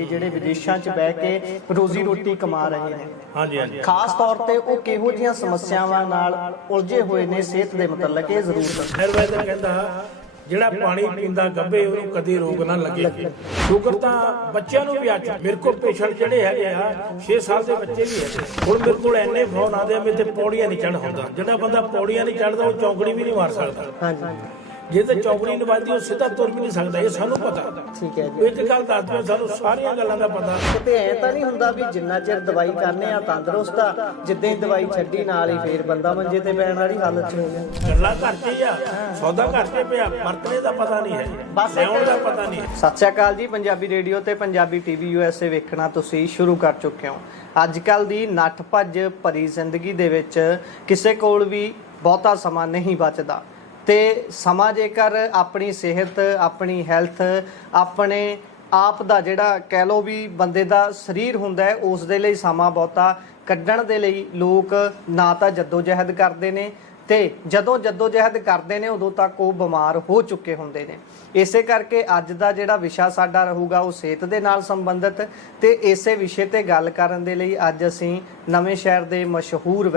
ਕਰੀਏ ਜਿਹੜੇ ਵਿਦੇਸ਼ਾਂ 'ਚ ਬਹਿ ਕੇ ਰੋਜ਼ੀ ਰੋਟੀ ਕਮਾ ਰਹੇ ਨੇ। ਹਾਂਜੀ ਹਾਂਜੀ। ਖਾਸ ਤੌਰ ਤੇ ਉਹ ਕਿਹੋ ਜਿਹੀਆਂ ਸਮੱਸਿਆਵਾਂ ਨਾਲ ਉਲਝੇ ਹੋਏ ਨੇ ਸਿਹਤ ਦੇ ਮੁਤਲਕ, ਇਹ ਜ਼ਰੂਰ ਦੱਸੋ। ਆਯੁਰਵੈਦ ਕਹਿੰਦਾ ਜਿਹੜਾ ਪਾਣੀ ਪੀਂਦਾ ਗੱਭੇ ਉਹਨੂੰ ਕਦੇ ਰੋਗ ਨਾ ਲੱਗੇ। ਸ਼ੂਗਰ ਤਾਂ ਬੱਚਿਆਂ ਨੂੰ ਵੀ ਅੱਜ ਮੇਰੇ ਕੋਲ ਪੇਸ਼ੈਂਟ ਜਿਹੜੇ ਹੈਗੇ ਆ 6 ਸਾਲ ਦੇ ਬੱਚੇ ਵੀ ਹੈਗੇ। ਹੁਣ ਮੇਰੇ ਕੋਲ ਇੰਨੇ ਫੋਨ ਆਉਂਦੇ ਆ, ਮੇਰੇ ਤੇ ਪੌੜੀਆਂ ਨਹੀਂ ਚੜ੍ਹ ਹੁੰਦਾ। ਜਿਹੜਾ ਬੰਦਾ ਪੌੜੀਆਂ ਨਹੀਂ ਚੜ੍ਹਦਾ ਉਹ ਚੌਂਕੜੀ ਵੀ ਨਹੀਂ ਮਾਰ ਸਕਦਾ। ਹਾਂਜੀ, ਜੇ ਤਾਂ ਚੌਕੜੀ ਨਹੀਂ ਵੱਜਦੀ ਉਹ ਸਿੱਧਾ ਤੁਰ ਵੀ ਨਹੀਂ ਸਕਦਾ। ਇਹ ਸਾਨੂੰ ਪਤਾ। ਠੀਕ ਹੈ ਜੀ। ਇੱਕ ਗੱਲ ਦੱਸ ਦਿਓ, ਸਾਨੂੰ ਸਾਰੀਆਂ ਗੱਲਾਂ ਦਾ ਪਤਾ। ਕਿਤੇ ਐ ਤਾਂ ਨਹੀਂ ਹੁੰਦਾ ਵੀ ਜਿੰਨਾ ਚਿਰ ਦਵਾਈ ਕਰਨੇ ਆ ਤੰਦਰੁਸਤ ਆ, ਜਿੱਦਾਂ ਹੀ ਦਵਾਈ ਛੱਡੀ ਨਾਲ ਹੀ ਫੇਰ ਬੰਦਾ ਮੰਜੇ ਤੇ ਪੈਣ ਵਾਲੀ ਹਾਲਤ 'ਚ ਹੋ ਗਿਆ। ਗੱਲਾਂ ਘਰ 'ਚ ਹੀ ਆ, ਸੌਦਾ ਘਰ 'ਚ ਪਿਆ, ਵਰਤਣੇ ਦਾ ਪਤਾ ਨਹੀਂ ਹੈ, ਬਸ ਲਿਆਉਣ ਦਾ ਪਤਾ ਨਹੀਂ। ਸਤਿ ਸ਼੍ਰੀ ਅਕਾਲ ਜੀ। ਪੰਜਾਬੀ ਰੇਡੀਓ ਤੇ ਪੰਜਾਬੀ ਟੀਵੀ USA ਵੇਖਣਾ ਤੁਸੀਂ ਸ਼ੁਰੂ ਕਰ ਚੁੱਕੇ ਹੋ। ਅੱਜ ਕੱਲ ਦੀ ਨੱਠ ਭੱਜ ਭਰੀ ਜ਼ਿੰਦਗੀ ਦੇ ਵਿੱਚ ਕਿਸੇ ਕੋਲ ਵੀ ਬਹੁਤਾ ਸਮਾਂ ਨਹੀਂ ਬਚਦਾ ਤੇ ਸਮਾਂ ਜੇਕਰ ਆਪਣੀ ਸਿਹਤ, ਆਪਣੀ ਹੈਲਥ, ਆਪਣੇ ਆਪ ਦਾ ਜਿਹੜਾ ਕਹਿ ਲਓ ਵੀ ਬੰਦੇ ਦਾ ਸਰੀਰ ਹੁੰਦਾ ਹੈ, ਉਸ ਦੇ ਲਈ ਸਮਾਂ ਬਹੁਤਾ ਕੱਢਣ ਦੇ ਲਈ ਲੋਕ ਨਾ ਤਾਂ ਜੱਦੋ-ਜਹਿਦ ਕਰਦੇ ਨੇ ਤੇ ਜਦੋਂ ਜੱਦੋ-ਜਹਿਦ ਕਰਦੇ ਨੇ ਉਦੋਂ ਤੱਕ ਉਹ ਬਿਮਾਰ ਹੋ ਚੁੱਕੇ ਹੁੰਦੇ ਨੇ। ਇਸੇ ਕਰਕੇ ਅੱਜ ਦਾ ਜਿਹੜਾ ਵਿਸ਼ਾ ਸਾਡਾ ਰਹੂਗਾ ਉਹ ਸਿਹਤ ਦੇ ਨਾਲ ਸੰਬੰਧਿਤ, ਤੇ ਇਸੇ ਵਿਸ਼ੇ ਤੇ ਗੱਲ ਕਰਨ ਦੇ ਲਈ ਅੱਜ ਅਸੀਂ ਨਵੇਂ ਸ਼ਹਿਰ ਦੇ ਮਸ਼ਹੂਰ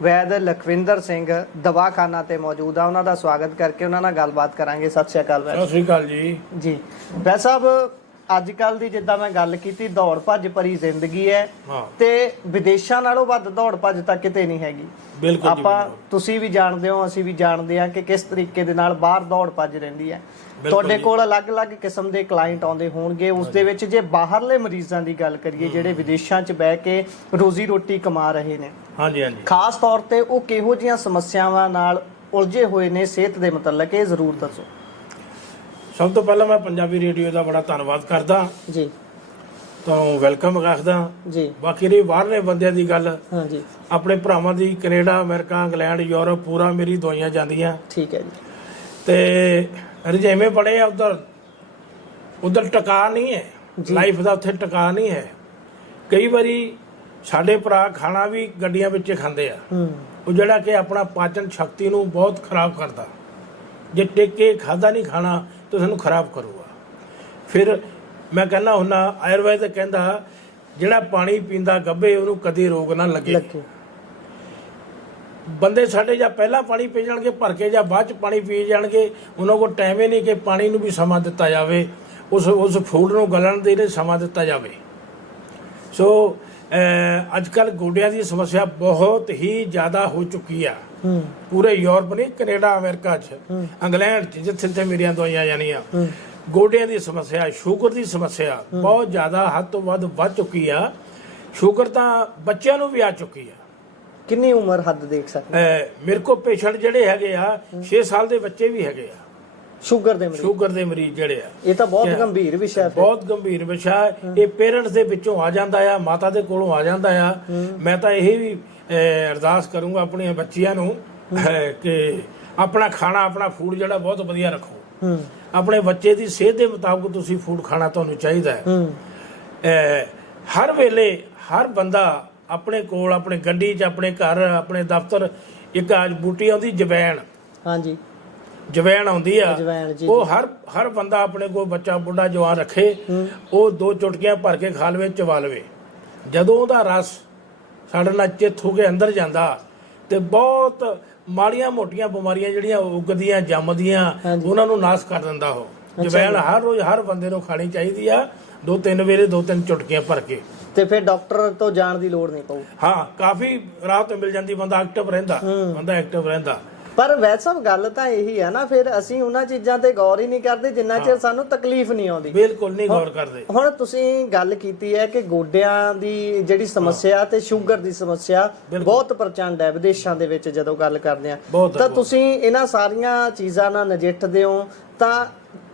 ਵੈਦ ਲਖਵਿੰਦਰ ਸਿੰਘ ਦਵਾਖਾਨਾ ਤੇ ਮੌਜੂਦ ਆ। ਉਹਨਾਂ ਦਾ ਸਵਾਗਤ ਕਰਕੇ ਉਹਨਾਂ ਨਾਲ ਗੱਲਬਾਤ ਕਰਾਂਗੇ। ਸਤਿ ਸ਼੍ਰੀ ਅਕਾਲ ਵੈਦ। ਸਤਿ ਸ਼੍ਰੀ ਅਕਾਲ ਜੀ। ਜੀ ਵੈਦ ਸਾਹਿਬ, ਅੱਜ ਕੱਲ ਦੀ ਜਿੱਦਾਂ ਮੈਂ ਗੱਲ ਕੀਤੀ ਦੌੜ ਭੱਜ ਭਰੀ ਜ਼ਿੰਦਗੀ ਹੈ ਤੇ ਵਿਦੇਸ਼ਾਂ ਨਾਲੋਂ ਵੱਧ ਦੌੜ ਭੱਜ ਤਾਂ ਕਿਤੇ ਨਹੀਂ ਹੈਗੀ। ਬਿਲਕੁਲ ਆਪਾਂ ਤੁਸੀਂ ਵੀ ਜਾਣਦੇ ਹੋ, ਅਸੀਂ ਵੀ ਜਾਣਦੇ ਹਾਂ ਕਿ ਕਿਸ ਤਰੀਕੇ ਦੇ ਨਾਲ ਬਾਹਰ ਦੌੜ ਭੱਜ ਰਹਿੰਦੀ ਹੈ। ਤੁਹਾਡੇ ਕੋਲ ਅਲੱਗ-ਅਲੱਗ ਕਿਸਮ ਦੇ ਕਲਾਇੰਟ ਆਉਂਦੇ ਹੋਣਗੇ। ਉਸ ਦੇ ਵਿੱਚ ਜੇ ਬਾਹਰਲੇ ਮਰੀਜ਼ਾਂ ਦੀ ਗੱਲ ਕਰੀਏ ਜਿਹੜੇ ਵਿਦੇਸ਼ਾਂ 'ਚ ਬਹਿ ਕੇ ਰੋਜ਼ੀ ਰੋਟੀ ਕਮਾ ਰਹੇ ਨੇ, ਹਾਂਜੀ ਹਾਂਜੀ, ਖਾਸ ਤੌਰ ਤੇ ਉਹ ਕਿਹੋ ਜਿਹੀਆਂ ਸਮੱਸਿਆਵਾਂ ਨਾਲ ਉਲਝੇ ਹੋਏ ਨੇ ਸਿਹਤ ਦੇ ਮੁਤਲਕ, ਇਹ ਜ਼ਰੂਰ ਦੱਸੋ। ਸਭ ਤੋਂ ਪਹਿਲਾਂ ਮੈਂ ਪੰਜਾਬੀ ਰੇਡੀਓ ਦਾ ਬੜਾ ਧੰਨਵਾਦ ਕਰਦਾ ਜੀ, ਤੁਹਾਨੂੰ ਵੈਲਕਮ ਆਖਦਾ ਜੀ। ਬਾਕੀ ਰਹੀ ਬਾਹਰਲੇ ਬੰਦਿਆਂ ਦੀ ਗੱਲ, ਹਾਂਜੀ, ਆਪਣੇ ਭਰਾਵਾਂ ਦੀ ਕੈਨੇਡਾ, ਅਮਰੀਕਾ, ਇੰਗਲੈਂਡ, ਯੂਰਪ ਪੂਰਾ ਮੇਰੀ ਦਵਾਈਆਂ ਜਾਂਦੀਆਂ। ਠੀਕ ਹੈ ਜੀ। ਤੇ ਰਜੇਵੇਂ ਬੜੇ ਆ ਉਧਰ ਟਿਕਾ ਨਹੀਂ ਹੈ, ਲਾਈਫ ਦਾ ਉੱਥੇ ਟਿਕਾ ਨਹੀਂ ਹੈ। ਕਈ ਵਾਰੀ ਸਾਡੇ ਭਰਾ ਖਾਣਾ ਵੀ ਗੱਡੀਆਂ ਵਿੱਚ ਖਾਂਦੇ ਆ, ਉਹ ਜਿਹੜਾ ਕਿ ਆਪਣਾ ਪਾਚਨ ਸ਼ਕਤੀ ਨੂੰ ਬਹੁਤ ਖਰਾਬ ਕਰਦਾ। ਜੇ ਟਿਕ ਕੇ ਖਾਦਾ ਨਹੀਂ ਖਾਣਾ ਤਾਂ ਸਾਨੂੰ ਖਰਾਬ ਕਰੂਗਾ। ਫਿਰ ਮੈਂ ਕਹਿੰਦਾ ਹੁੰਦਾ, ਆਯੁਰਵੈਦ ਕਹਿੰਦਾ ਜਿਹੜਾ ਪਾਣੀ ਪੀਂਦਾ ਗੱਭੇ ਉਹਨੂੰ ਕਦੇ ਰੋਗ ਨਾ ਲੱਗੇ। ਬੰਦੇ ਸਾਡੇ ਜਾਂ ਪਹਿਲਾਂ ਪਾਣੀ ਪੀ ਜਾਣਗੇ ਭਰ ਕੇ ਜਾਂ ਬਾਅਦ ਚ ਪਾਣੀ ਪੀ ਜਾਣਗੇ। ਉਹਨਾਂ ਕੋਲ ਟਾਈਮ ਹੀ ਨਹੀਂ ਕਿ ਪਾਣੀ ਨੂੰ ਵੀ ਸਮਾਂ ਦਿੱਤਾ ਜਾਵੇ, ਉਸ ਫੂਡ ਨੂੰ ਗਲਣ ਦੇ ਲਈ ਸਮਾਂ ਦਿੱਤਾ ਜਾਵੇ। ਸੋ ਅੱਜ ਕੱਲ੍ਹ ਗੋਡਿਆਂ ਦੀ ਸਮੱਸਿਆ ਬਹੁਤ ਹੀ ਜ਼ਿਆਦਾ ਹੋ ਚੁੱਕੀ ਆ। ਪੂਰੇ ਯੂਰਪ ਨਹੀਂ, ਕੈਨੇਡਾ, ਅਮਰੀਕਾ 'ਚ, ਇੰਗਲੈਂਡ 'ਚ, ਜਿੱਥੇ ਮੇਰੀਆਂ ਦਵਾਈਆਂ ਜਾਣੀਆਂ, ਗੋਡਿਆਂ ਦੀ ਸਮੱਸਿਆ, ਸ਼ੂਗਰ ਦੀ ਸਮੱਸਿਆ ਬਹੁਤ ਜ਼ਿਆਦਾ ਹੱਦ ਤੋਂ ਵੱਧ ਚੁੱਕੀ ਆ। ਸ਼ੂਗਰ ਤਾਂ ਬੱਚਿਆਂ ਨੂੰ ਵੀ ਆ ਚੁੱਕੀ ਆ। ਕਿੰਨੀ ਉਮਰ ਹੱਦ ਦੇਖ ਸਕਦੇ? ਮੇਰੇ ਕੋਲ ਪੇਸ਼ੈਂਟ ਜਿਹੜੇ ਹੈਗੇ ਆ 6 ਸਾਲ ਦੇ ਬੱਚੇ ਵੀ ਹੈਗੇ ਆ ਸ਼ੂਗਰ ਦੇ ਮਰੀਜ਼ ਜਿਹੜੇ ਆ। ਇਹ ਤਾਂ ਬਹੁਤ ਗੰਭੀਰ ਵਿਸ਼ਾ ਹੈ, ਬਹੁਤ ਗੰਭੀਰ ਵਿਸ਼ਾ। ਇਹ ਪੇਰੈਂਟਸ ਦੇ ਵਿੱਚੋਂ ਆ ਜਾਂਦਾ ਆ, ਮਾਤਾ ਦੇ ਕੋਲੋਂ ਆ ਜਾਂਦਾ ਆ। ਮੈਂ ਤਾਂ ਇਹ ਵੀ ਅਰਦਾਸ ਕਰੂੰਗਾ ਆਪਣੀਆਂ ਬੱਚੀਆਂ ਨੂੰ ਕਿ ਆਪਣਾ ਖਾਣਾ, ਆਪਣਾ ਫੂਡ ਜਿਹੜਾ ਬਹੁਤ ਵਧੀਆ ਰੱਖੋ। ਆਪਣੇ ਬੱਚੇ ਦੀ ਸਿਹਤ ਦੇ ਮੁਤਾਬਕ ਤੁਸੀਂ ਫੂਡ ਖਾਣਾ ਤੁਹਾਨੂੰ ਚਾਹੀਦਾ ਹੈ। ਹਰ ਵੇਲੇ ਹਰ ਬੰਦਾ ਆਪਣੇ ਕੋਲ, ਆਪਣੇ ਗੱਡੀ 'ਚ, ਆਪਣੇ ਘਰ, ਆਪਣੇ ਦਫ਼ਤਰ ਇੱਕ ਅੱਜ ਬੂਟੀ ਆਉਂਦੀ ਜਵੈਣ, ਹਾਂਜੀ, ਜਵੈਣ ਆਉਂਦੀ ਆ। ਉਹ ਹਰ ਬੰਦਾ ਆਪਣੇ ਕੋਲ, ਬੱਚਾ, ਬੁੱਢਾ, ਜਵਾਨ ਰੱਖੇ। ਉਹ 2 ਚੁਟਕੀਆਂ ਭਰ ਕੇ ਖਾ ਲਵੇ, ਚਬਾ ਲਵੇ। ਜਦੋਂ ਉਹਦਾ ਰਸ ਸਾਡੇ ਨਾਲ ਚਿੱਤ ਹੋ ਕੇ ਅੰਦਰ ਜਾਂਦਾ ਤੇ ਬਹੁਤ ਮਾੜੀਆਂ ਮੋਟੀਆਂ ਬਿਮਾਰੀਆਂ ਜਿਹੜੀਆਂ ਉਗਦੀਆਂ, ਜੰਮਦੀਆਂ, ਉਹਨਾਂ ਨੂੰ ਨਾਸ਼ ਕਰ ਦਿੰਦਾ। ਉਹ ਜਵੈਣ ਹਰ ਰੋਜ਼ ਹਰ ਬੰਦੇ ਨੂੰ ਖਾਣੀ ਚਾਹੀਦੀ ਆ, 2-3 ਵੇਲੇ 2-3 ਚੁਟਕੀਆਂ ਭਰ ਕੇ। ਤੇ ਫਿਰ ਡਾਕਟਰ ਤੋਂ ਜਾਣ ਦੀ ਲੋੜ ਨਹੀਂ ਪਊ। ਹਾਂ, ਕਾਫੀ ਰਾਹਤ ਮਿਲ ਜਾਂਦੀ, ਬੰਦਾ ਐਕਟਿਵ ਰਹਿੰਦਾ। ਪਰ ਵੈਦ ਸਾਹਿਬ ਗੱਲ ਤਾਂ ਇਹੀ ਹੈ ਨਾ, ਫਿਰ ਅਸੀਂ ਉਹਨਾਂ ਚੀਜ਼ਾਂ ਤੇ ਗੌਰ ਹੀ ਨਹੀਂ ਕਰਦੇ ਜਿੰਨਾ ਚਿਰ ਸਾਨੂੰ ਤਕਲੀਫ ਨਹੀਂ ਆਉਂਦੀ। ਬਿਲਕੁਲ ਨਹੀਂ ਗੌਰ ਕਰਦੇ। ਹੁਣ ਤੁਸੀਂ ਗੱਲ ਕੀਤੀ ਹੈ ਕਿ ਗੋਡਿਆਂ ਦੀ ਜਿਹੜੀ ਸਮੱਸਿਆ ਤੇ ਸ਼ੂਗਰ ਦੀ ਸਮੱਸਿਆ ਬਹੁਤ ਪ੍ਰਚੰਡ ਹੈ ਵਿਦੇਸ਼ਾਂ ਦੇ ਵਿੱਚ। ਜਦੋਂ ਗੱਲ ਕਰਦੇ ਆ ਤਾਂ ਤੁਸੀਂ ਇਹਨਾਂ ਸਾਰੀਆਂ ਚੀਜ਼ਾਂ ਨਾਲ ਨਜਿੱਠਦੇ ਹੋ, ਤਾਂ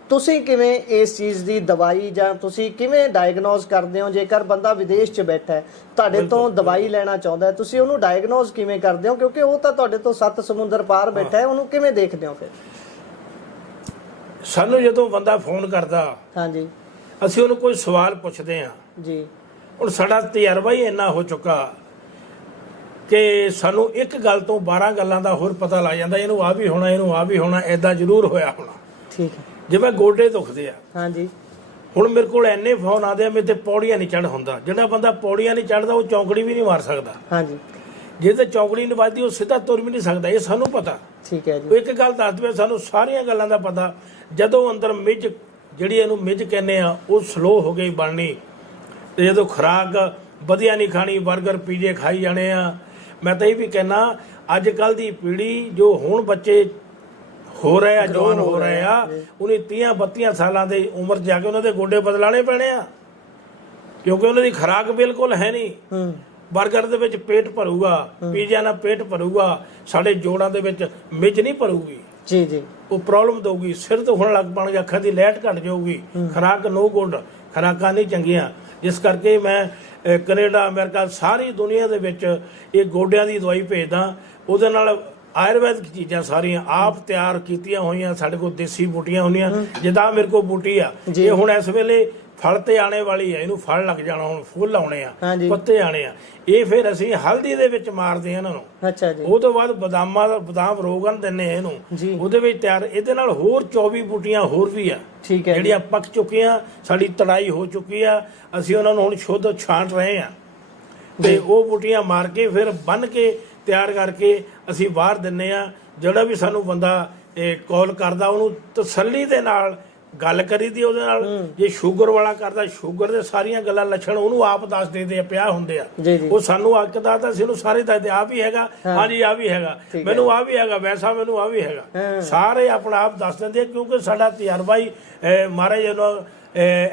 ਤੁਸੀਂ ਕਿਵੇਂ ਇਸ ਚੀਜ਼ ਦੀ ਦਵਾਈ ਜਾਂ ਤੁਸੀਂ ਕਿਵੇਂ ਡਾਇਗਨੋਜ਼ ਕਰਦੇ ਹੋ? ਜੇਕਰ ਬੰਦਾ ਵਿਦੇਸ਼ 'ਚ ਬੈਠਾ ਹੈ, ਤੁਹਾਡੇ ਤੋਂ ਦਵਾਈ ਲੈਣਾ ਚਾਹੁੰਦਾ ਹੈ, ਤੁਸੀਂ ਉਹਨੂੰ ਡਾਇਗਨੋਜ਼ ਕਿਵੇਂ ਕਰਦੇ ਹੋ? ਕਿਉਂਕਿ ਉਹ ਤਾਂ ਤੁਹਾਡੇ ਤੋਂ 7 ਸਮੁੰਦਰ ਪਾਰ ਬੈਠਾ ਹੈ, ਉਹਨੂੰ ਕਿਵੇਂ ਦੇਖਦੇ ਹੋ? ਫਿਰ ਸਾਨੂੰ ਜਦੋਂ ਬੰਦਾ ਫੋਨ ਕਰਦਾ, ਹਾਂਜੀ, ਅਸੀਂ ਉਹਨੂੰ ਕੋਈ ਸਵਾਲ ਪੁੱਛਦੇ ਆ ਜੀ। ਹੁਣ ਸਾਡਾ ਤਜਰਬਾ ਹੀ ਇੰਨਾ ਹੋ ਚੁੱਕਾ ਕਿ ਸਾਨੂੰ ਇੱਕ ਗੱਲ ਤੋਂ 12 ਗੱਲਾਂ ਦਾ ਹੋਰ ਪਤਾ ਲੱਗ ਜਾਂਦਾ। ਇਹਨੂੰ ਆ ਵੀ ਹੋਣਾ, ਇਹਨੂੰ ਆ ਵੀ ਹੋਣਾ, ਏਦਾਂ ਜ਼ਰੂਰ ਹੋਇਆ ਹੋਣਾ। ਠੀਕ ਹੈ। ਜਿਵੇਂ ਗੋਡੇ ਦੁਖਦੇ ਆ, ਹਾਂਜੀ, ਹੁਣ ਮੇਰੇ ਕੋਲ ਇੰਨੇ ਫੋਨ ਆਦੇ ਆ ਮੇਰੇ ਤੇ ਪੌੜੀਆਂ ਨਹੀਂ ਚੜ੍ਹ ਹੁੰਦਾ। ਜਿਹੜਾ ਬੰਦਾ ਪੌੜੀਆਂ ਨਹੀਂ ਚੜ੍ਹਦਾ ਉਹ ਚੌਂਕੜੀ ਵੀ ਨਹੀਂ ਮਾਰ ਸਕਦਾ। ਹਾਂਜੀ, ਜੇ ਤੇ ਚੌਂਕੜੀ ਨਹੀਂ ਵੱਜਦੀ ਉਹ ਸਿੱਧਾ ਤੁਰ ਵੀ ਨਹੀਂ ਸਕਦਾ। ਇਹ ਸਾਨੂੰ ਪਤਾ। ਠੀਕ ਹੈ ਜੀ। ਇੱਕ ਗੱਲ ਦੱਸ ਦਵੇ, ਸਾਨੂੰ ਸਾਰੀਆਂ ਗੱਲਾਂ ਦਾ ਪਤਾ। ਜਦੋਂ ਅੰਦਰ ਮਿੱਝ, ਜਿਹੜੀ ਇਹਨੂੰ ਮਿੱਝ ਕਹਿੰਦੇ ਆ, ਉਹ ਸਲੋ ਹੋ ਗਈ ਬਣਨੀ, ਤੇ ਜਦੋਂ ਖੁਰਾਕ ਵਧੀਆ ਨਹੀਂ ਖਾਣੀ, 버ਗਰ ਪੀਜੇ ਖਾਈ ਜਾਣੇ ਆ। ਮੈਂ ਤਾਂ ਇਹ ਵੀ ਕਹਿਣਾ, ਅੱਜ ਕੱਲ ਦੀ ਪੀੜ੍ਹੀ ਜੋ ਹੁਣ ਬੱਚੇ ਹੋ ਰਹੇ ਆ, ਜਵਾਨ ਹੋ ਰਹੇ ਆ, ਉਹਨੇ 30-32 ਸਾਲਾਂ ਦੀ ਉਮਰ ਜਾ ਕੇ ਉਹਨਾਂ ਦੇ ਗੋਡੇ ਬਦਲਾਣੇ ਪੈਣੇ ਆ, ਕਿਉਂਕਿ ਉਹਨਾਂ ਦੀ ਖੁਰਾਕ ਬਿਲਕੁਲ ਹੈ ਨਹੀਂ। 버ਗਰ ਦੇ ਵਿੱਚ ਪੇਟ ਭਰੂਗਾ, ਪੀਜ਼ਿਆਂ ਨਾਲ ਪੇਟ ਭਰੂਗਾ, ਸਾਡੇ ਜੋੜਾਂ ਦੇ ਵਿੱਚ ਮਿੱਝ ਨਹੀਂ ਭਰੂਗੀ ਜੀ ਜੀ। ਉਹ ਪ੍ਰੋਬਲਮ ਦਊਗੀ, ਸਿਰ ਤੋਂ ਹੁਣ ਲੱਗ ਪਾਣਗੇ, ਅੱਖਾਂ ਦੀ ਲਾਈਟ ਘਟ ਜਾਊਗੀ। ਖੁਰਾਕ ਨੋ ਗੁੱਡ, ਖੁਰਾਕਾਂ ਨਹੀਂ ਚੰਗੀਆਂ। ਇਸ ਕਰਕੇ ਮੈਂ ਕੈਨੇਡਾ, ਅਮਰੀਕਾ, ਸਾਰੀ ਦੁਨੀਆ ਦੇ ਵਿੱਚ ਇਹ ਗੋਡਿਆਂ ਦੀ ਦਵਾਈ ਭੇਜਦਾ। ਉਹਦੇ ਨਾਲ ਆਯੁਰਵੈਦਿਕ ਚੀਜ਼ਾਂ ਸਾਰੀਆਂ ਆਪ ਤਿਆਰ ਕੀਤੀਆਂ ਹੋਈਆਂ। ਸਾਡੇ ਕੋਲ ਦੇਸੀ ਬੂਟੀਆਂ ਹੁੰਦੀਆਂ, ਜਿੱਦਾਂ ਮੇਰੇ ਕੋਲ ਬੂਟੀ ਆ, ਇਹ ਹੁਣ ਇਸ ਵੇਲੇ ਫਲ ਤੇ ਆਣੇ ਵਾਲੀ ਹੈ। ਇਹਨੂੰ ਫਲ ਲੱਗ ਜਾਣਾ, ਹੁਣ ਫੁੱਲ ਆਉਣੇ ਆ, ਪੱਤੇ ਆਣੇ ਆ। ਇਹ ਫਿਰ ਅਸੀਂ ਹਲਦੀ ਦੇ ਵਿੱਚ ਮਾਰਦੇ ਆ ਇਹਨਾਂ ਨੂੰ। ਅੱਛਾ ਜੀ। ਉਹ ਤੋਂ ਬਾਅਦ ਬਦਾਮ ਰੋਗਨ ਦਿੰਨੇ ਆ ਇਹਨੂੰ, ਉਹਦੇ ਵਿੱਚ ਤਿਆਰ। ਇਹਦੇ ਨਾਲ ਹੋਰ 24 ਬੂਟੀਆਂ ਹੋਰ ਵੀ ਆ, ਠੀਕ ਹੈ, ਜਿਹੜੀਆਂ ਪੱਕ ਚੁੱਕੀਆਂ, ਸਾਡੀ ਤੜਾਈ ਹੋ ਚੁੱਕੀ ਆ। ਅਸੀਂ ਉਹਨਾਂ ਨੂੰ ਹੁਣ ਸ਼ੁੱਧ ਛਾਂਟ ਰਹੇ ਆ, ਤੇ ਉਹ ਬੂਟੀਆਂ ਮਾਰ ਕੇ ਫਿਰ ਬੰਨ ਕੇ ਤਿਆਰ ਕਰਕੇ ਅਸੀਂ ਬਾਹਰ ਦਿੰਨੇ ਆ। ਜਿਹੜਾ ਵੀ ਸਾਨੂੰ ਬੰਦਾ ਕਾਲ ਕਰਦਾ, ਉਹਨੂੰ ਤਸੱਲੀ ਦੇ ਨਾਲ ਗੱਲ ਕਰੀਦੀ ਉਹਦੇ ਨਾਲ। ਜੇ ਸ਼ੂਗਰ ਵਾਲਾ ਕਰਦਾ, ਸ਼ੂਗਰ ਦੇ ਸਾਰੀਆਂ ਗੱਲਾਂ ਲੱਛਣ ਉਹਨੂੰ ਆਪ ਦੱਸ ਦਿੰਦੇ ਆ, ਪਿਆ ਹੁੰਦੇ ਆ। ਉਹ ਸਾਨੂੰ ਅੱਕ ਦੱਸਦਾ, ਅਸੀਂ ਉਹਨੂੰ ਸਾਰੇ ਦੱਸਦੇ, ਆ ਵੀ ਹੈਗਾ, ਹਾਂਜੀ ਆ ਵੀ ਹੈਗਾ, ਮੈਨੂੰ ਆ ਵੀ ਹੈਗਾ, ਵੈਸਾ ਮੈਨੂੰ ਆ ਵੀ ਹੈਗਾ। ਸਾਰੇ ਆਪਣਾ ਆਪ ਦੱਸ ਦਿੰਦੇ ਆ, ਕਿਉਂਕਿ ਸਾਡਾ ਤਜਰਬਾ ਹੀ ਮਹਾਰਾਜ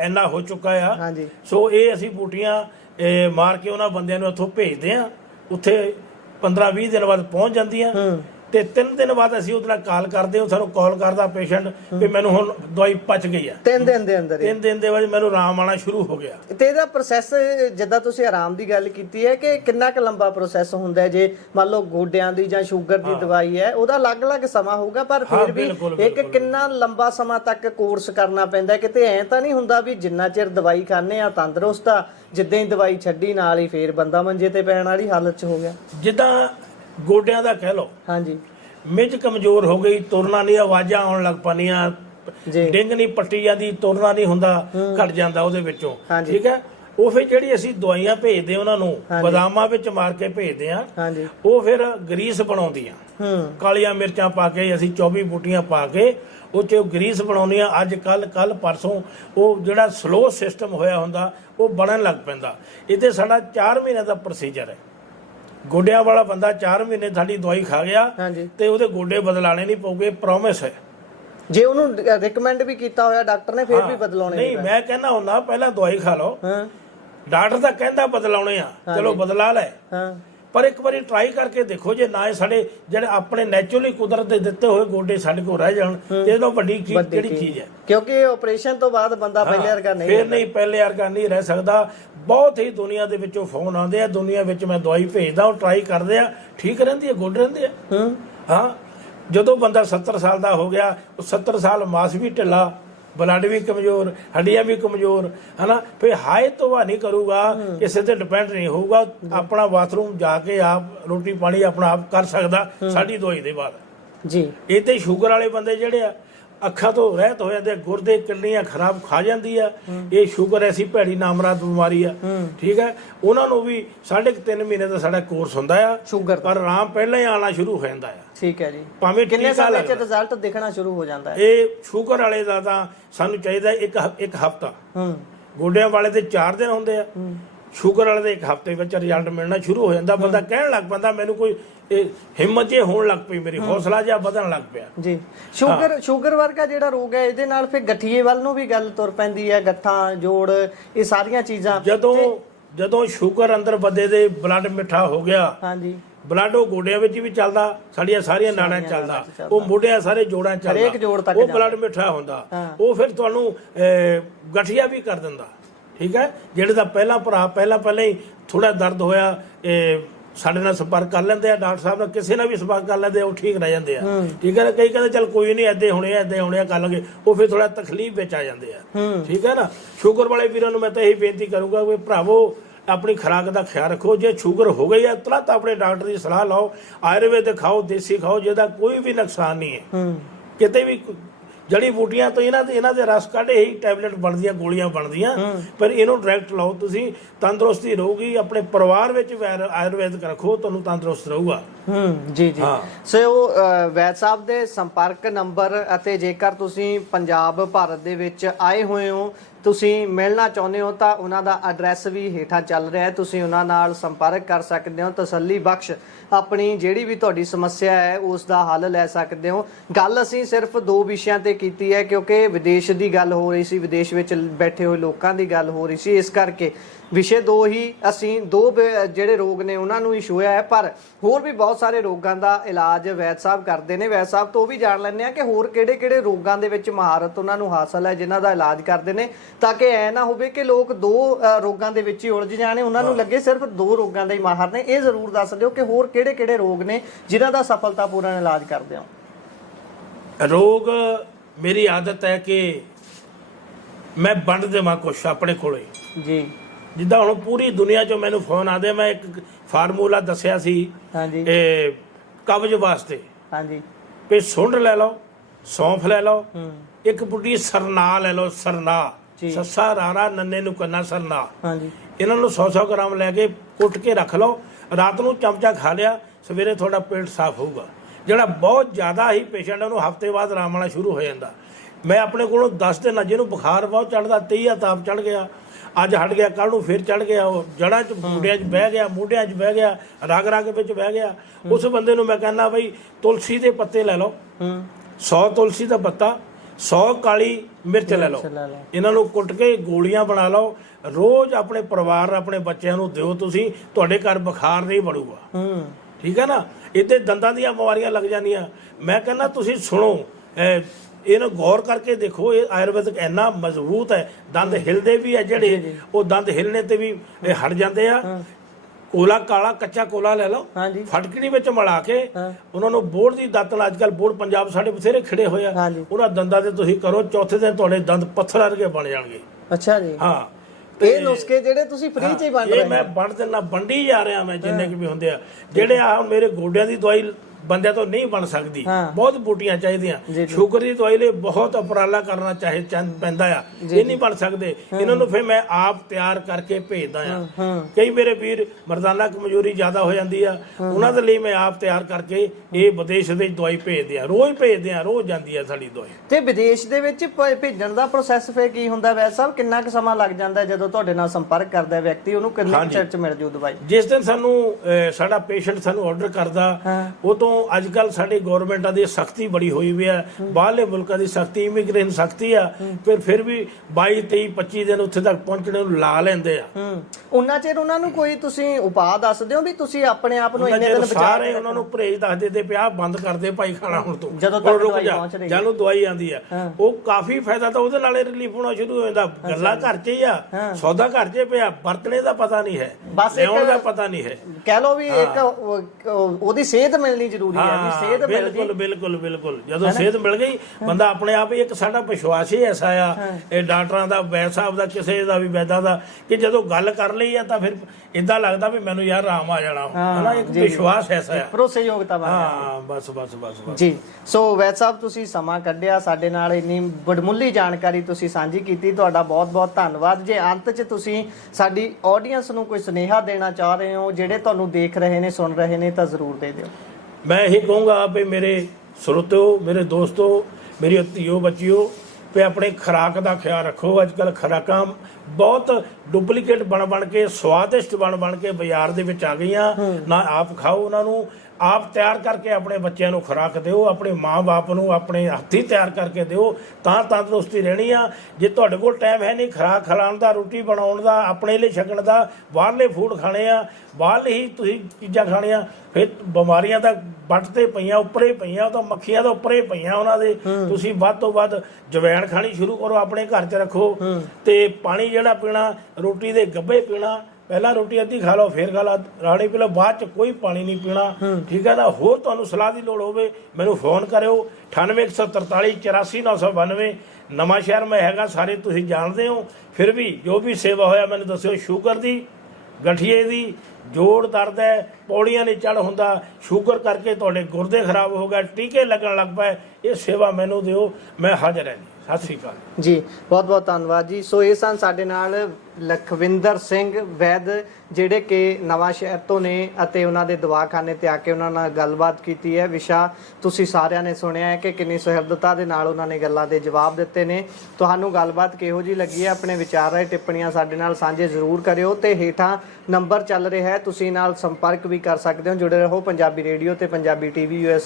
ਇੰਨਾ ਹੋ ਚੁੱਕਾ ਆ। ਸੋ ਇਹ ਅਸੀਂ ਬੂਟੀਆਂ ਮਾਰ ਕੇ ਉਹਨਾਂ ਬੰਦਿਆਂ ਨੂੰ ਇੱਥੋਂ ਭੇਜਦੇ ਆ। ਉੱਥੇ 15-20 ਦਿਨ ਬਾਅਦ ਪਹੁੰਚ ਜਾਂਦੀਆਂ, ਤੇ 3 ਦਿਨ ਬਾਅਦ ਅਸੀਂ ਉਹਦੇ ਨਾਲ ਕਾਲ ਕਰਦੇ ਹਾਂ। ਸਾਨੂੰ ਕਾਲ ਕਰਦਾ ਪੇਸ਼ੈਂਟ ਵੀ ਮੈਨੂੰ ਹੁਣ ਦਵਾਈ ਪਚ ਗਈ ਆ। 3 ਦਿਨ ਦੇ ਅੰਦਰ 3 ਦਿਨ ਦੇ ਬਾਅਦ ਮੈਨੂੰ ਆਰਾਮ ਆਉਣਾ ਸ਼ੁਰੂ ਹੋ ਗਿਆ। ਤੇ ਇਹਦਾ ਪ੍ਰੋਸੈਸ, ਜਿੱਦਾਂ ਤੁਸੀਂ ਆਰਾਮ ਦੀ ਗੱਲ ਕੀਤੀ ਹੈ, ਕਿ ਕਿੰਨਾ ਕੁ ਲੰਬਾ ਪ੍ਰੋਸੈਸ ਹੁੰਦਾ ਹੈ? ਜੇ ਮੰਨ ਲਓ ਗੋਡਿਆਂ ਦੀ ਜਾਂ ਸ਼ੂਗਰ ਦੀ ਦਵਾਈ ਹੈ, ਉਹਦਾ ਅਲੱਗ-ਅਲੱਗ ਸਮਾਂ ਹੋਊਗਾ, ਪਰ ਫਿਰ ਵੀ ਇੱਕ ਕਿੰਨਾ ਲੰਬਾ ਸਮਾਂ ਤੱਕ ਕੋਰਸ ਕਰਨਾ ਪੈਂਦਾ? ਕਿਤੇ ਐਂ ਤਾਂ ਨਹੀਂ ਹੁੰਦਾ ਵੀ ਜਿੰਨਾ ਚਿਰ ਦਵਾਈ ਖਾਂਦੇ ਆ ਤੰਦਰੁਸਤ ਆ, ਜਿੱਦਾਂ ਹੀ ਦਵਾਈ ਛੱਡੀ ਨਾਲ ਹੀ ਫੇਰ ਬੰਦਾ ਮੰਜੇ ਤੇ ਪੈਣ ਵਾਲੀ ਹਾਲਤ 'ਚ ਹੋ ਗਿਆ? ਜਿੱਦਾਂ ਗੋਡਿਆਂ ਦਾ ਕਹਿ ਲਓ, ਹਾਂਜੀ, ਮਿੱਝ ਕਮਜ਼ੋਰ ਹੋ ਗਈ, ਤੁਰਨਾ ਨਹੀਂ, ਆਵਾਜ਼ਾਂ ਆਉਣ ਲੱਗ ਪਈਆਂ, ਡਿੰਗ ਨਹੀਂ ਪੱਟੀ ਜਾਂਦੀ, ਤੁਰਨਾ ਨਹੀਂ ਹੁੰਦਾ, ਘਟ ਜਾਂਦਾ ਉਹਦੇ ਵਿੱਚੋਂ, ਠੀਕ ਹੈ। ਉਹ ਫਿਰ ਜਿਹੜੀ ਅਸੀਂ ਦਵਾਈਆਂ ਭੇਜਦੇ ਉਹਨਾਂ ਨੂੰ, ਬਦਾਮਾਂ ਵਿੱਚ ਮਾਰ ਕੇ ਭੇਜਦੇ ਆ, ਉਹ ਫਿਰ ਗਰੀਸ ਬਣਾਉਂਦੀਆਂ। ਕਾਲੀਆਂ ਮਿਰਚਾਂ ਪਾ ਕੇ ਅਸੀਂ 24 ਬੂਟੀਆਂ ਪਾ ਕੇ ਉਹ 'ਚ ਗਰੀਸ ਬਣਾਉਂਦੀਆਂ। ਅੱਜ ਕੱਲ ਪਰਸੋਂ ਉਹ ਜਿਹੜਾ ਸਲੋ ਸਿਸਟਮ ਹੋਇਆ ਹੁੰਦਾ, ਉਹ ਬਣਨ ਲੱਗ ਪੈਂਦਾ। ਇਹਦੇ ਸਾਡਾ 4 ਮਹੀਨੇ ਦਾ ਪ੍ਰੋਸੀਜਰ ਹੈ। ਗੋਡਿਆਂ ਵਾਲਾ ਬੰਦਾ 4 ਮਹੀਨੇ ਸਾਡੀ ਦਵਾਈ ਖਾ ਗਿਆ ਤੇ ਉਹਦੇ ਗੋਡੇ ਬਦਲਾਣੇ ਨਹੀਂ ਪਊਗੇ, ਪ੍ਰੋਮਿਸ ਹੈ। ਜੇ ਉਹਨੂੰ ਰეკਮੈਂਡ ਵੀ ਕੀਤਾ ਹੋਇਆ ਡਾਕਟਰ ਨੇ, ਫਿਰ ਵੀ ਬਦਲਾਉਣੇ ਨਹੀਂ? ਮੈਂ ਕਹਿੰਦਾ ਹੁੰਦਾ ਪਹਿਲਾਂ ਦਵਾਈ ਖਾ ਲਓ, ਡਾਕਟਰ ਤਾਂ ਕਹਿੰਦਾ ਬਦਲਾਉਣੇ ਆ, ਚਲੋ ਬਦਲਾ ਲੈ, ਪਰ ਇੱਕ ਵਾਰੀ ਟਰਾਈ ਕਰਕੇ ਦੇਖੋ। ਜੇ ਨਾ ਸਾਡੇ ਜਿਹੜੇ ਆਪਣੇ ਨੈਚੁਰਲੀ ਕੁਦਰਤ ਦੇ ਦਿੱਤੇ ਹੋਏ ਗੋਡੇ ਸਾਡੇ ਕੋਲ ਰਹਿ ਜਾਣ, ਤੇ ਇਹ ਤੋਂ ਵੱਡੀ ਚੀਜ਼ ਕਿਹੜੀ ਚੀਜ਼ ਹੈ? ਕਿਉਂਕਿ ਆਪਰੇਸ਼ਨ ਤੋਂ ਬਾਅਦ ਬੰਦਾ ਪਹਿਲੇ ਵਰਗਾ ਨਹੀਂ, ਫਿਰ ਨਹੀਂ ਪਹਿਲੇ ਵਰਗਾ ਨਹੀਂ ਰਹਿ ਸਕਦਾ। ਬਹੁਤ ਹੀ ਦੁਨੀਆ ਦੇ ਵਿੱਚੋਂ ਫੋਨ ਆਉਂਦੇ ਆ, ਦੁਨੀਆ ਵਿੱਚ ਮੈਂ ਦਵਾਈ ਭੇਜਦਾ, ਉਹ ਟਰਾਈ ਕਰਦੇ ਆ, ਠੀਕ ਰਹਿੰਦੀ ਹੈ, ਗੁੱਡ ਰਹਿੰਦੇ ਆ। ਹਾਂ, ਜਦੋਂ ਬੰਦਾ 70 ਸਾਲ ਦਾ ਹੋ ਗਿਆ, ਉਹ 70 ਸਾਲ ਮਾਸ ਵੀ ਢਿੱਲਾ, ਬਲੱਡ ਵੀ ਕਮਜ਼ੋਰ, ਹੱਡੀਆਂ ਵੀ ਕਮਜ਼ੋਰ, ਹਨਾ, ਫਿਰ ਹਾਏ ਤੋਬਾ ਨਹੀਂ ਕਰੂਗਾ, ਕਿਸੇ ਤੇ ਡਿਪੈਂਡ ਨਹੀਂ ਹੋਊਗਾ, ਆਪਣਾ ਬਾਥਰੂਮ ਜਾ ਕੇ ਆਪ ਰੋਟੀ ਪਾਣੀ ਆਪਣਾ ਆਪ ਕਰ ਸਕਦਾ ਸਾਡੀ ਦਵਾਈ ਦੇ ਬਾਅਦ ਜੀ। ਇਹ ਤੇ ਸ਼ੂਗਰ ਵਾਲੇ ਬੰਦੇ ਜਿਹੜੇ ਆ, ਅੱਖਾਂ ਤੋਂ ਰਹਿਤ ਹੋ ਜਾਂਦੇ, ਗੁਰਦੇ ਕਿਡਨੀਆਂ ਖਰਾਬ ਖਾ ਜਾਂਦੀ ਆ। ਇਹ ਸ਼ੂਗਰ ਐਸੀ ਭੈੜੀ ਨਾਮਰਾਦ ਬਿਮਾਰੀ ਆ, ਠੀਕ ਹੈ। ਉਹਨਾਂ ਨੂੰ ਵੀ 3.5 ਮਹੀਨੇ ਦਾ ਸਾਡਾ ਕੋਰਸ ਹੁੰਦਾ ਆ ਸ਼ੂਗਰ, ਪਰ ਆਰਾਮ ਪਹਿਲਾਂ ਹੀ ਆਉਣਾ ਸ਼ੁਰੂ ਹੋ ਜਾਂਦਾ ਆ, ਠੀਕ ਹੈ ਜੀ। ਭਾਵੇਂ ਕਿੰਨੇ ਸਮੇਂ 'ਚ ਰਿਜ਼ਲਟ ਦਿਖਣਾ ਸ਼ੁਰੂ ਹੋ ਜਾਂਦਾ ਹੈ? ਇਹ ਸ਼ੂਗਰ ਵਾਲੇ ਦਾ ਤਾਂ ਸਾਨੂੰ ਚਾਹੀਦਾ ਇੱਕ ਹਫ਼ਤਾ, ਗੋਡਿਆਂ ਵਾਲੇ ਤੇ 4 ਦਿਨ ਹੁੰਦੇ ਆ, ਸ਼ੂਗਰ ਵਾਲੇ ਦੇ 1 ਹਫ਼ਤੇ ਵਿੱਚ ਰਿਜ਼ਲਟ ਮਿਲਣਾ ਸ਼ੁਰੂ ਹੋ ਜਾਂਦਾ। ਬੰਦਾ ਕਹਿਣ ਲੱਗ ਪੈਂਦਾ, ਮੈਨੂੰ ਕੋਈ ਹਿੰਮਤ ਜੇ ਹੋਣ ਲੱਗ ਪਈ, ਮੇਰੀ ਹੌਸਲਾ ਜਿਹਾ ਵਧਣ ਲੱਗ ਪਿਆ ਜੀ। ਸ਼ੂਗਰ ਵਰਗਾ ਜਿਹੜਾ ਰੋਗ ਹੈ, ਇਹਦੇ ਨਾਲ ਫਿਰ ਗਠੀਏ ਵੱਲ ਨੂੰ ਵੀ ਗੱਲ ਤੁਰ ਪੈਂਦੀ ਹੈ, ਗੱਠਾਂ, ਜੋੜ, ਇਹ ਸਾਰੀਆਂ ਚੀਜ਼ਾਂ। ਜਦੋਂ ਸ਼ੂਗਰ ਅੰਦਰ ਬੰਦੇ ਦੇ ਬਲੱਡ ਮਿੱਠਾ ਹੋ ਗਿਆ, ਹਾਂਜੀ, ਬਲੱਡ ਉਹ ਗੋਡਿਆਂ ਵਿੱਚ ਵੀ ਚੱਲਦਾ, ਸਾਡੀਆਂ ਸਾਰੀਆਂ ਨਾੜਾਂ ਚੱਲਦਾ, ਉਹ ਮੋਢਿਆਂ ਸਾਰੇ ਜੋੜਾਂ ਚੱਲਦਾ, ਉਹ ਬਲੱਡ ਮਿੱਠਾ ਹੁੰਦਾ, ਉਹ ਫਿਰ ਤੁਹਾਨੂੰ ਗਠੀਆ ਵੀ ਕਰ ਦਿੰਦਾ, ਠੀਕ ਹੈ। ਜਿਹੜੇ ਦਾ ਪਹਿਲਾਂ ਹੀ ਥੋੜਾ ਦਰਦ ਹੋਇਆ, ਸਾਡੇ ਨਾਲ ਸੰਪਰਕ ਕਰ ਲੈਂਦੇ ਆ, ਡਾਕਟਰ ਸਾਹਿਬ ਨਾਲ ਕਿਸੇ ਨਾਲ ਵੀ ਸੰਪਰਕ ਕਰ ਲੈਂਦੇ ਆ, ਉਹ ਠੀਕ ਰਹਿ ਜਾਂਦੇ ਆ, ਠੀਕ ਹੈ ਨਾ। ਕਈ ਕਹਿੰਦੇ ਚੱਲ ਕੋਈ ਨਹੀਂ, ਏਦਾਂ ਹੋਣੇ ਆ ਕਰ ਲਾਂਗੇ, ਉਹ ਫਿਰ ਥੋੜਾ ਤਕਲੀਫ ਵਿੱਚ ਆ ਜਾਂਦੇ ਆ, ਠੀਕ ਹੈ ਨਾ। ਸ਼ੂਗਰ ਵਾਲੇ ਵੀਰਾਂ ਨੂੰ ਮੈਂ ਤਾਂ ਇਹੀ ਬੇਨਤੀ ਕਰੂੰਗਾ ਵੀ ਭਰਾਵੋ, ਆਪਣੀ ਖੁਰਾਕ ਦਾ ਖਿਆਲ ਰੱਖੋ। ਜੇ ਸ਼ੂਗਰ ਹੋ ਗਈ ਆ, ਤੁਰੰਤ ਆਪਣੇ ਡਾਕਟਰ ਦੀ ਸਲਾਹ ਲਓ, ਆਯੁਰਵੇਦ ਖਾਓ, ਦੇਸੀ ਖਾਓ, ਜਿਹਦਾ ਕੋਈ ਵੀ ਨੁਕਸਾਨ ਨਹੀਂ ਹੈ। ਕਿਤੇ ਵੀ ਜੜੀ ਬੂਟੀਆਂ ਤੋਂ ਇਹਨਾਂ ਦੇ ਰਸ ਕੱਢ ਇਹੀ ਟੈਬਲੇਟ ਬਣਦੀਆਂ, ਗੋਲੀਆਂ ਬਣਦੀਆਂ। ਪਰ ਇਹਨੂੰ ਡਾਇਰੈਕਟ ਲਾਓ, ਤੁਸੀਂ ਤੰਦਰੁਸਤੀ ਰਹੂਗੀ। ਆਪਣੇ ਪਰਿਵਾਰ ਵਿੱਚ ਆਯੁਰਵੈਦਿਕ ਰੱਖੋ, ਤੁਹਾਨੂੰ ਤੰਦਰੁਸਤ ਰਹੂਗਾ। ਜੀ ਜੀ। ਸੋ ਵੈਦ ਸਾਹਿਬ ਦੇ ਸੰਪਰਕ ਨੰਬਰ ਅਤੇ ਜੇਕਰ ਤੁਸੀਂ ਪੰਜਾਬ ਭਾਰਤ ਦੇ ਵਿੱਚ ਆਏ ਹੋਏ ਹੋ, ਤੁਸੀਂ ਮਿਲਣਾ ਚਾਹੁੰਦੇ ਹੋ ਤਾਂ ਉਹਨਾਂ ਦਾ ਐਡਰੈਸ ਵੀ ਹੇਠਾਂ ਚੱਲ ਰਿਹਾ ਹੈ, ਤੁਸੀਂ ਉਹਨਾਂ ਨਾਲ ਸੰਪਰਕ ਕਰ ਸਕਦੇ ਹੋ। ਤਸੱਲੀ ਬਖਸ਼ ਆਪਣੀ ਜਿਹੜੀ ਵੀ ਤੁਹਾਡੀ ਸਮੱਸਿਆ ਹੈ ਉਸ ਦਾ ਹੱਲ ਲੈ ਸਕਦੇ ਹੋ। ਗੱਲ ਅਸੀਂ ਸਿਰਫ 2 ਵਿਸ਼ਿਆਂ ਤੇ ਕੀਤੀ ਹੈ, ਕਿਉਂਕਿ ਵਿਦੇਸ਼ ਦੀ ਗੱਲ ਹੋ ਰਹੀ ਸੀ, ਵਿਦੇਸ਼ ਵਿੱਚ ਬੈਠੇ ਹੋਏ ਲੋਕਾਂ ਦੀ ਗੱਲ ਹੋ ਰਹੀ ਸੀ, ਇਸ ਕਰਕੇ ਵਿਸ਼ੇ 2 ਹੀ ਅਸੀਂ 2 ਜਿਹੜੇ ਰੋਗ ਨੇ ਉਹਨਾਂ ਨੂੰ ਹੀ ਛੂਹਿਆ ਹੈ। ਪਰ ਹੋਰ ਵੀ ਬਹੁਤ ਸਾਰੇ ਰੋਗਾਂ ਦਾ ਇਲਾਜ ਵੈਦ ਸਾਹਿਬ ਕਰਦੇ ਨੇ। ਵੈਦ ਸਾਹਿਬ ਤੋਂ ਵੀ ਜਾਣ ਲੈਂਦੇ ਆ ਕਿ ਹੋਰ ਕਿਹੜੇ ਰੋਗਾਂ ਦੇ ਵਿੱਚ ਮਹਾਰਤ ਉਹਨਾਂ ਨੂੰ ਹਾਸਲ ਹੈ ਜਿਨ੍ਹਾਂ ਦਾ ਇਲਾਜ ਕਰਦੇ ਨੇ, ਤਾਂ ਕਿ ਐ ਨਾ ਹੋਵੇ ਕਿ ਲੋਕ 2 ਰੋਗਾਂ ਦੇ ਵਿੱਚ ਹੀ ਉਲਝ ਜਾਣੇ, ਉਹਨਾਂ ਨੂੰ ਲੱਗੇ ਸਿਰਫ 2 ਰੋਗਾਂ ਦੇ ਹੀ ਮਾਹਰ ਨੇ। ਇਹ ਜ਼ਰੂਰ ਦੱਸ ਦਿਓ ਕਿ ਹੋਰ ਕਿਹੜੇ ਰੋਗ ਨੇ ਜਿਨ੍ਹਾਂ ਦਾ ਸਫਲਤਾਪੂਰਨ ਇਲਾਜ ਕਰਦੇ ਹੋ। ਰੋਗ ਮੇਰੀ ਆਦਤ ਹੈ ਕਿ ਮੈਂ ਵੰਡ ਦੇਵਾਂ ਕੁਛ ਆਪਣੇ ਕੋਲੇ ਜੀ। ਜਿੱਦਾਂ ਹੁਣ ਪੂਰੀ ਦੁਨੀਆ 'ਚੋਂ ਮੈਨੂੰ ਫੋਨ ਆਦੇ, ਮੈਂ ਇੱਕ ਫਾਰਮੂਲਾ ਦੱਸਿਆ ਸੀ ਇਹ ਕਬਜ਼ ਵਾਸਤੇ। ਹਾਂਜੀ, ਵੀ ਸੁੰਡ ਲੈ ਲਓ, ਸੌਂਫ ਲੈ ਲਓ, ਇੱਕ ਬੁੱਢੀ ਸਰਨਾ ਲੈ ਲਓ, ਸਰਨਾ, ਸੱਸਾ ਰਾਰਾ ਨੰਨੇ ਨੂੰ ਕੰਨਾ ਸਰਨਾ। ਇਹਨਾਂ ਨੂੰ 100-100 ਗ੍ਰਾਮ ਲੈ ਕੇ ਕੁੱਟ ਕੇ ਰੱਖ ਲਓ, ਰਾਤ ਨੂੰ ਚਮਚਾ ਖਾ ਲਿਆ, ਸਵੇਰੇ ਤੁਹਾਡਾ ਪੇਟ ਸਾਫ਼ ਹੋਊਗਾ। ਜਿਹੜਾ ਬਹੁਤ ਜ਼ਿਆਦਾ ਹੀ ਪੇਸ਼ੈਂਟ ਉਹਨੂੰ ਹਫ਼ਤੇ ਬਾਅਦ ਆਰਾਮ ਆਉਣਾ ਸ਼ੁਰੂ ਹੋ ਜਾਂਦਾ। ਮੈਂ ਆਪਣੇ ਕੋਲੋਂ 10 ਦਿਨ, ਜਿਹਨੂੰ ਬੁਖਾਰ ਬਹੁਤ ਚੜ੍ਹਦਾ, 23 ਤਾਪ ਚੜ੍ਹ ਗਿਆ, ਅੱਜ ਹਟ ਗਿਆ, ਕੱਲ੍ਹ ਨੂੰ ਫਿਰ ਚੜ੍ਹ ਗਿਆ, ਉਹ ਜੜ੍ਹਾਂ 'ਚ ਮੁੰਡਿਆਂ 'ਚ ਬਹਿ ਗਿਆ, ਮੋਢਿਆਂ 'ਚ ਬਹਿ ਗਿਆ, ਰਗ ਵਿੱਚ ਬਹਿ ਗਿਆ। ਉਸ ਬੰਦੇ ਨੂੰ ਮੈਂ ਕਹਿੰਦਾ ਬਈ ਤੁਲਸੀ ਦੇ ਪੱਤੇ ਲੈ ਲਓ, 100 ਤੁਲਸੀ ਦਾ ਪੱਤਾ, 100 ਕਾਲੀ ਮਿਰਚ ਲੈ ਲਓ, ਇਹਨਾਂ ਨੂੰ ਕੁੱਟ ਕੇ ਗੋਲੀਆਂ ਬਣਾ ਲਓ, ਰੋਜ਼ ਆਪਣੇ ਪਰਿਵਾਰ, ਆਪਣੇ ਬੱਚਿਆਂ ਨੂੰ ਦਿਓ ਤੁਸੀਂ, ਤੁਹਾਡੇ ਘਰ ਬੁਖਾਰ ਨਹੀਂ ਵੜੂਗਾ। ਠੀਕ ਹੈ ਨਾ। ਇੱਥੇ ਦੰਦਾਂ ਦੀਆਂ ਬਿਮਾਰੀਆਂ ਲੱਗ ਜਾਂਦੀਆਂ। ਮੈਂ ਕਹਿੰਦਾ ਤੁਸੀਂ ਸੁਣੋ, ਇਹਨੂੰ ਗੌਰ ਕਰਕੇ ਦੇਖੋ, ਇਹ ਆਯੁਰਵੈਦਿਕ ਇੰਨਾ ਮਜ਼ਬੂਤ ਹੈ। ਦੰਦ ਹਿਲਦੇ ਵੀ ਹੈ ਜਿਹੜੇ, ਉਹ ਦੰਦ ਹਿਲਣੇ ਤੇ ਵੀ ਹਟ ਜਾਂਦੇ ਆ। ਕੋਲਾ ਕਾਲਾ ਕੱਚਾ ਕੋਲਾ ਲੈ ਲਓ, ਫਟਕੜੀ ਵਿੱਚ ਮਿਲਾ ਕੇ ਉਹਨਾਂ ਨੂੰ ਬੋਰਡ ਦੀ ਦਾਤਣ, ਅੱਜ ਕੱਲ੍ਹ ਬੋਰਡ ਪੰਜਾਬ ਸਾਡੇ ਬਥੇਰੇ ਖਿੜੇ ਹੋਏ ਆ, ਉਹਨਾਂ ਦੰਦਾਂ ਤੇ ਤੁਸੀਂ ਕਰੋ, ਚੌਥੇ ਦਿਨ ਤੁਹਾਡੇ ਦੰਦ ਪੱਥਰ ਵਰਗੇ ਬਣ ਜਾਣਗੇ। ਅੱਛਾ ਜੀ। ਹਾਂ, ਇਹ ਨੁਸਖੇ ਜਿਹੜੇ ਤੁਸੀਂ ਫ੍ਰੀ ਚ ਹੀ ਵੰਡ ਰਹੇ ਹੋ। ਮੈਂ ਵੰਡ ਦਿੰਦਾ, ਵੰਡੀ ਜਾ ਰਿਹਾ ਮੈਂ, ਜਿੰਨੇ ਕਿ ਵੀ ਹੁੰਦੇ ਆ। ਜਿਹੜੇ ਆ ਮੇਰੇ ਗੋਡਿਆਂ ਦੀ ਦਵਾਈ ਬੰਦਿਆਂ ਤੋਂ ਨਹੀਂ ਬਣ ਸਕਦੀ, ਬਹੁਤ ਬੂਟੀਆਂ ਚਾਹੀਦੀਆਂ। ਸ਼ੂਗਰ ਦੀ ਦਵਾਈ ਲਈ ਬਹੁਤ ਉਪਰਾਲਾ ਕਰਨਾ ਪੈਂਦਾ ਆ, ਇਹ ਨਹੀਂ ਬਣ ਸਕਦੇ। ਇਹਨਾਂ ਨੂੰ ਫਿਰ ਮੈਂ ਆਪ ਤਿਆਰ ਕਰਕੇ ਭੇਜਦਾ ਆ। ਕਈ ਮੇਰੇ ਵੀਰ ਮਰਦਾਨਾ ਕਮਜ਼ੋਰੀ ਜ਼ਿਆਦਾ ਹੋ ਜਾਂਦੀ ਆ, ਉਹਨਾਂ ਦੇ ਲਈ ਮੈਂ ਆਪ ਤਿਆਰ ਕਰਕੇ ਇਹ ਵਿਦੇਸ਼ ਵਿੱਚ ਦਵਾਈ ਭੇਜਦੇ ਆ, ਰੋਜ਼ ਭੇਜਦੇ ਆ, ਰੋਜ਼ ਜਾਂਦੀ ਆ ਸਾਡੀ ਦਵਾਈ। ਤੇ ਵਿਦੇਸ਼ ਦੇ ਵਿੱਚ ਭੇਜਣ ਦਾ ਪ੍ਰੋਸੈਸ ਫਿਰ ਕੀ ਹੁੰਦਾ ਵੈਦ ਸਾਹਿਬ? ਕਿੰਨਾ ਕੁ ਸਮਾਂ ਲੱਗ ਜਾਂਦਾ ਜਦੋਂ ਤੁਹਾਡੇ ਨਾਲ ਸੰਪਰਕ ਕਰਦਾ ਵਿਅਕਤੀ? ਉਹਨੂੰ ਕਿੰਨੇ ਚਿਰ ਚ ਮਿਲ ਜੂ ਦਵਾਈ? ਜਿਸ ਦਿਨ ਸਾਨੂੰ ਸਾਡਾ ਪੇਸ਼ੈਂਟ ਸਾਨੂੰ ਆਰਡਰ ਕਰਦਾ, ਉਹ ਤੋਂ ਅੱਜ ਕੱਲ੍ਹ ਸਾਡੀ ਗੌਰਮੈਂਟਾਂ ਦੀ ਸਖਤੀ ਬੜੀ ਹੋਈ ਵੀ ਆ, ਬਾਹਰਲੇ ਮੁਲਕਾਂ ਦੀ ਸਖਤੀ, ਇਮੀਗ੍ਰੇਸ਼ਨ ਸਖਤੀ ਆ, ਫਿਰ ਵੀ 22, 23, 25 ਦਿਨ ਉੱਥੇ ਤੱਕ ਪਹੁੰਚਣੇ ਨੂੰ ਲਾ ਲੈਂਦੇ ਆ। ਉਹਨਾਂ ਚਿਰ ਉਹਨਾਂ ਨੂੰ ਕੋਈ ਤੁਸੀਂ ਉਪਾਅ ਦੱਸ ਦਿਓ ਵੀ ਤੁਸੀਂ ਆਪਣੇ ਆਪ ਨੂੰ ਇੰਨੇ ਦਿਨ ਬਚਾ? ਸਾਰੇ ਉਹਨਾਂ ਨੂੰ ਪਰਹੇਜ਼ ਦੱਸਦੇ ਤੇ ਪਿਆ, ਬੰਦ ਕਰਦੇ ਭਾਈ ਖਾਣਾ ਹੁਣ ਤੋਂ, ਜਦੋਂ ਤੱਕ ਦਵਾਈ ਪਹੁੰਚ ਰਹੀ ਹੈ, ਜਦੋਂ ਦਵਾਈ ਆਉਂਦੀ ਆ। ਉਹ ਕਾਫੀ ਫਾਇਦਾ ਤਾਂ ਉਹਦੇ ਨਾਲ ਰਿਲੀਫ ਹੋਣਾ ਸ਼ੁਰੂ ਹੋ ਜਾਂਦਾ। ਗੱਲਾਂ ਘਰ 'ਚ ਹੀ ਆ, ਸੌਦਾ ਘਰ 'ਚ ਪਿਆ, ਵਰਤਣੇ ਦਾ ਪਤਾ ਨਹੀਂ ਹੈ, ਲਿਆਉਣ ਦਾ ਪਤਾ ਨਹੀਂ ਹੈ। ਕਹਿ ਲਓ ਵੀ ਇੱਕ ਉਹਦੀ ਸਿਹਤ ਮਿਲਣੀ ਜ਼ਰੂਰੀ ਹੈ। ਬਿਲਕੁਲ। ਜਦੋਂ ਸਿਹਤ ਮਿਲ ਗਈ, ਬੰਦਾ ਆਪਣੇ ਆਪ ਹੀ, ਇੱਕ ਸਾਡਾ ਵਿਸ਼ਵਾਸ ਹੀ ਐਸਾ ਆ ਇਹ ਡਾਕਟਰਾਂ ਦਾ, ਵੈਦ ਸਾਹਿਬ ਦਾ, ਕਿਸੇ ਦਾ ਵੀ ਵੈਦਾਂ ਦਾ, ਕਿ ਜਦੋਂ ਗੱਲ ਕਰ ਲਈ ਆ ਤਾਂ ਫਿਰ ਏਦਾਂ ਲੱਗਦਾ ਵੀ ਮੈਨੂੰ ਯਾਰ ਆਰਾਮ ਆ ਜਾਣਾ, ਹਨਾ। ਇੱਕ ਵਿਸ਼ਵਾਸ ਐਸਾ ਆ, ਭਰੋਸੇਯੋਗਤਾ। ਹਾਂ, ਬਸ ਜੀ। ਸੋ ਵੈਦ ਸਾਹਿਬ, ਤੁਸੀਂ ਸਮਾਂ ਕੱਢਿਆ ਸਾਡੇ ਨਾਲ, ਇੰਨੀ ਵਡਮੁੱਲੀ ਜਾਣਕਾਰੀ ਤੁਸੀਂ ਸਾਂਝੀ ਕੀਤੀ, ਤੁਹਾਡਾ ਬਹੁਤ ਧੰਨਵਾਦ। ਜੇ ਅੰਤ 'ਚ ਤੁਸੀਂ ਸਾਡੀ ਆਡੀਅנס ਨੂੰ ਕੋਈ ਸੁਨੇਹਾ ਦੇਣਾ ਚਾਹ ਰਹੇ ਹੋ, ਜਿਹੜੇ ਤੁਹਾਨੂੰ ਦੇਖ ਰਹੇ ਨੇ, ਸੁਣ ਰਹੇ ਨੇ, ਤਾਂ ਜ਼ਰੂਰ ਦੇ ਦਿਓ। ਮੈਂ ਇਹ ਕਹੂੰਗਾ ਵੀ ਮੇਰੇ ਸਰੋਤਿਓ, ਮੇਰੇ ਦੋਸਤੋ, ਮੇਰੀ ਧੀਓ ਬੱਚਿਓ, ਵੀ ਆਪਣੇ ਖੁਰਾਕ ਦਾ ਖਿਆਲ ਰੱਖੋ। ਅੱਜ ਕੱਲ੍ਹ ਖੁਰਾਕਾਂ ਬਹੁਤ ਡੁਪਲੀਕੇਟ ਬਣ ਕੇ, ਸਵਾਦਿਸ਼ਟ ਬਣ ਕੇ ਬਾਜ਼ਾਰ ਦੇ ਵਿੱਚ ਆ ਗਈਆਂ। ਨਾ ਆਪ ਖਾਓ, ਉਹਨਾਂ ਨੂੰ ਆਪ ਤਿਆਰ ਕਰਕੇ ਆਪਣੇ ਬੱਚਿਆਂ ਨੂੰ ਖੁਰਾਕ ਦਿਓ, ਆਪਣੇ ਮਾਂ-ਬਾਪ ਨੂੰ ਆਪਣੇ ਹੱਥੀਂ ਤਿਆਰ ਕਰਕੇ ਦਿਓ, ਤਾਂ ਤੰਦਰੁਸਤੀ ਰਹਿਣੀ ਆ। ਜੇ ਤੁਹਾਡੇ ਕੋਲ ਟਾਈਮ ਹੈ ਨਹੀਂ ਖੁਰਾਕ ਖਿਲਾਉਣ ਦਾ, ਰੋਟੀ ਬਣਾਉਣ ਦਾ, ਆਪਣੇ ਲਈ ਛਕਣ ਦਾ, ਬਾਹਰਲੇ ਫੂਡ ਖਾਣੇ ਆ, ਬਾਹਰਲੇ ਹੀ ਤੁਸੀਂ ਚੀਜ਼ਾਂ ਖਾਣੀਆਂ, ਫਿਰ ਬਿਮਾਰੀਆਂ ਤਾਂ ਵੱਟ ਤੇ ਪਈਆਂ, ਉੱਪਰੇ ਪਈਆਂ, ਉਹ ਤਾਂ ਮੱਖੀਆਂ ਤਾਂ ਉੱਪਰੇ ਪਈਆਂ ਉਹਨਾਂ ਦੇ। ਤੁਸੀਂ ਵੱਧ ਤੋਂ ਵੱਧ ਜਵੈਣ ਖਾਣੀ ਸ਼ੁਰੂ ਕਰੋ, ਆਪਣੇ ਘਰ 'ਚ ਰੱਖੋ। ਤੇ ਪਾਣੀ ਜਿਹੜਾ ਪੀਣਾ, ਰੋਟੀ ਦੇ ਗੱਭੇ ਪੀਣਾ, ਪਹਿਲਾਂ ਰੋਟੀ ਅੱਧੀ ਖਾ ਲਓ, ਫਿਰ ਖਾ ਲਾ ਰਾਣੀ ਪੀ ਲਓ, ਬਾਅਦ 'ਚ ਕੋਈ ਪਾਣੀ ਨਹੀਂ ਪੀਣਾ। ਠੀਕ ਹੈ ਨਾ। ਹੋਰ ਤੁਹਾਨੂੰ ਸਲਾਹ ਦੀ ਲੋੜ ਹੋਵੇ, ਮੈਨੂੰ ਫੋਨ ਕਰਿਓ, 98 143 84 992। ਨਵਾਂ ਸ਼ਹਿਰ ਮੈਂ ਹੈਗਾ, ਸਾਰੇ ਤੁਸੀਂ ਜਾਣਦੇ ਹੋ। ਫਿਰ ਵੀ ਜੋ ਵੀ ਸੇਵਾ ਹੋਇਆ ਮੈਨੂੰ ਦੱਸਿਓ। ਸ਼ੂਗਰ ਦੀ, ਗਠੀਏ ਦੀ ਜੋੜ ਦਰਦ ਹੈ, ਪੌੜੀਆਂ ਨਹੀਂ ਚੜ੍ਹ ਹੁੰਦਾ, ਸ਼ੂਗਰ ਕਰਕੇ ਤੁਹਾਡੇ ਗੁਰਦੇ ਖਰਾਬ ਹੋ ਗਏ, ਟੀਕੇ ਲੱਗਣ ਲੱਗ ਪਏ, ਇਹ ਸੇਵਾ ਮੈਨੂੰ ਦਿਓ, ਮੈਂ ਹਾਜ਼ਰ ਹਾਂ ਜੀ। ਸਤਿ ਸ੍ਰੀ ਅਕਾਲ ਜੀ, ਬਹੁਤ ਬਹੁਤ ਧੰਨਵਾਦ ਜੀ। ਸੋ ਇਹ ਸਨ ਸਾਡੇ ਨਾਲ ਲਖਵਿੰਦਰ ਸਿੰਘ ਵੈਦ, ਜਿਹੜੇ ਕਿ ਨਵਾਂ ਸ਼ਹਿਰ ਤੋਂ ਨੇ ਅਤੇ ਉਹਨਾਂ ਦੇ ਦਵਾਖਾਨੇ ਤੇ ਆ ਕੇ ਉਹਨਾਂ ਨਾਲ ਗੱਲਬਾਤ ਕੀਤੀ ਹੈ। ਵਿਸ਼ਾ ਤੁਸੀਂ ਸਾਰਿਆਂ ਨੇ ਸੁਣਿਆ ਹੈ ਕਿ ਕਿੰਨੀ ਸੁਹਿਰਦਤਾ ਦੇ ਨਾਲ ਉਹਨਾਂ ਨੇ ਗੱਲਾਂ ਦੇ ਜਵਾਬ ਦਿੱਤੇ ਨੇ। ਤੁਹਾਨੂੰ ਗੱਲਬਾਤ ਕਿਹੋ ਜਿਹੀ ਲੱਗੀ ਹੈ, ਆਪਣੇ ਵਿਚਾਰ ਟਿੱਪਣੀਆਂ ਸਾਡੇ ਨਾਲ ਸਾਂਝੇ ਜ਼ਰੂਰ ਕਰਿਓ ਤੇ ਹੇਠਾਂ ਨੰਬਰ ਚੱਲ ਰਿਹਾ ਹੈ, ਤੁਸੀਂ ਨਾਲ ਸੰਪਰਕ ਵੀ ਕਰ ਸਕਦੇ ਹੋ। ਜੁੜੇ ਰਹੋ ਪੰਜਾਬੀ ਰੇਡੀਓ ਤੇ ਪੰਜਾਬੀ ਟੀਵੀ USA